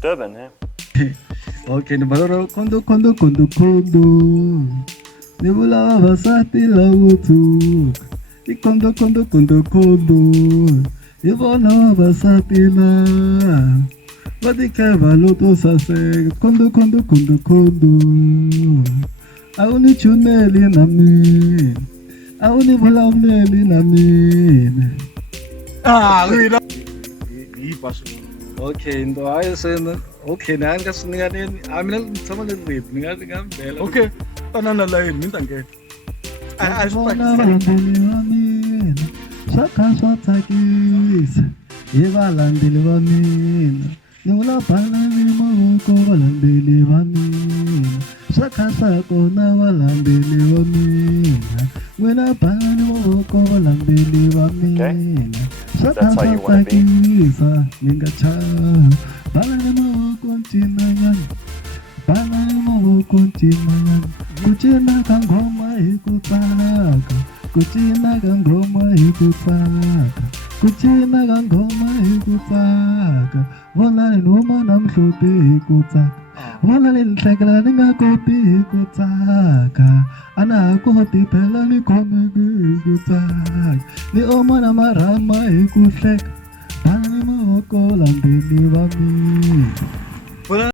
Durban, hey? Okay, ni baroro kondo kondo kondo kondo. Ni bula vasati la utu. I kondo kondo kondo kondo. I bona vasati la. Vadi keva loto sase kondo kondo kondo kondo. Auni chuneli na mi. Auni bula meli na mi. Ngina yibhaso. Okay, into ayosena. Okay, nani kasiningane. Amina ngithama le-rap ngingambela. Okay, tanana line minta ngeke. Ayisibona abalandeli bamina. Sakaswathakisa. Yebalandeli bamina. Ngulabhala imoko balandeli bamina. Sakasakona balandeli bamina. Ngulabhala imoko balandeli bamina. That's how you wanna be. Sakaswathakisa ngingachaya. Bhala imoko ntinanyana. Bhala imoko ntinanyana. Kuchina kangoma ikutsaka. Kuchina kangoma ikutsaka. Kuchina kangoma ikutsaka. Vona noma namhlophe ikutsaka. Vona lenhlekela ningakoti ikutsaka. Anakoti phela nikhome ikutsaka. Ni oma namarama ikuhleka. Bhala imoko landeli bami.